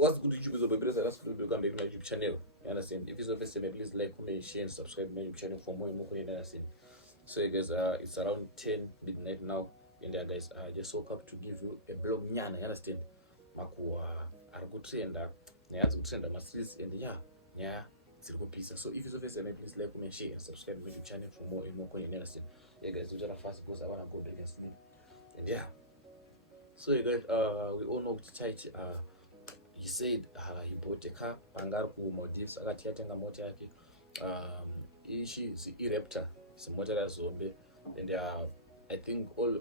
what's good YouTube is about that's to become back my YouTube channel. You understand? If it's the first time, please like, comment, share, and subscribe to my YouTube channel for more and more content. You understand? So guys, it's around 10 midnight now, and guys, I just woke up to give you a blog nyana. You understand? Maku are good trender. Yeah, good trender my streets and yeah. It's a good piece. So if it's the first time, please like, comment, share, and subscribe to my YouTube channel for more and more content. You understand? Yeah, guys, do that fast because I wanna go back and sleep. And yeah. So you guys, we all know tight. He said he bought a car pangari kuMaldives akati yatenga mota yake ishi raptor zimota razombe and I think all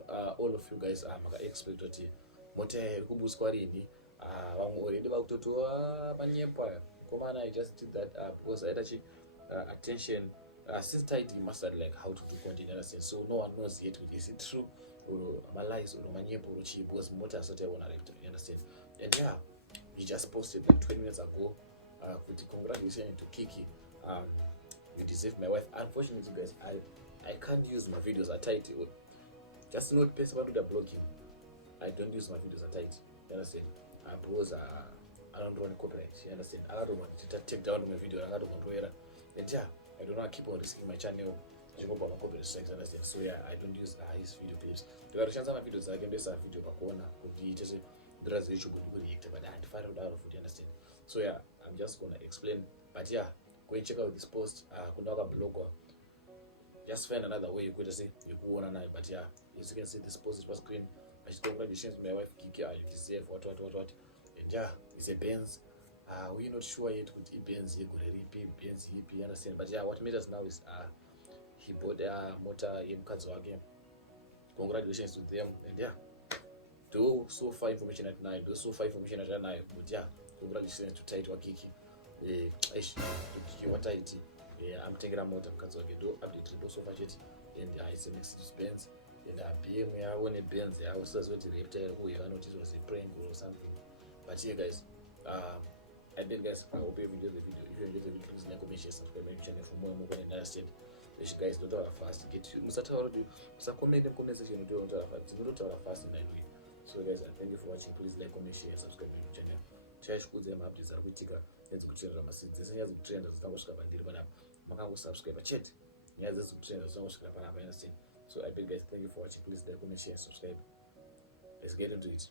of you guys maka expect kuti mota iri kubuswa rini vamwe already vakutotova manyepo aya komana I just did that because I had attention since tight he mastered like how to do content analysis, so no one knows yet is it true or lies or manyepo or chi because mota asati yaona raptor, you understand. And yeah, he just posted like 20 minutes ago with the congratulations to Kiki. You deserve my wife. Unfortunately, guys, I can't use my videos at tight. Just not best about the blogging. I don't use my videos at tight. You understand? Because I don't want copyright. You understand? I don't want to take down my video. I don't want to error. And yeah, I do not keep on risking my channel. Copyright strikes, understand? So yeah, I don't use his video clips. The other chance my videos I can do a video pakona with the there's YouTube react, but I had to find out of it, you understand? So yeah, I'm just gonna explain. But yeah, go and check out this post. Kunaka blog. Just find another way you could say you go on and I. But yeah, as you can see, this post is was screen. I just congratulations to my wife Kiki. You deserve what. And yeah, it's a Benz. We're not sure yet with Benz here, good Benz here, you understand? But yeah, what matters now is he bought a motor in Kazuage. Congratulations to them, and yeah. Do so far information at night, but yeah, congratulations to Tight Wakiki. To Kiki Wataiti. I'm taking a motor because I do update report so far yet. And it's a next Benz. And PM when a Benz, I was just waiting to who you notice was a prank or something. But yeah, guys, I did guys, I hope you enjoyed the video. If you enjoyed the video, please like, comment, share, subscribe to my channel for more and more content. Understand? You guys don't have fast to get you. Comment in the comment section. Don't have fast in that way. So guys, thank you for watching. Please like, comment, share, subscribe to my channel. Chashikuze mabdiza kuitika nezi kutrenda masidzi senyazi kutrenda zitangosvika pandiri panapa makangosubscribe chat nyaya dzezi kutrenda zitangosvika panapa, understand? So I beg guys, thank you for watching. Please like, comment, share, subscribe. Let's get into it.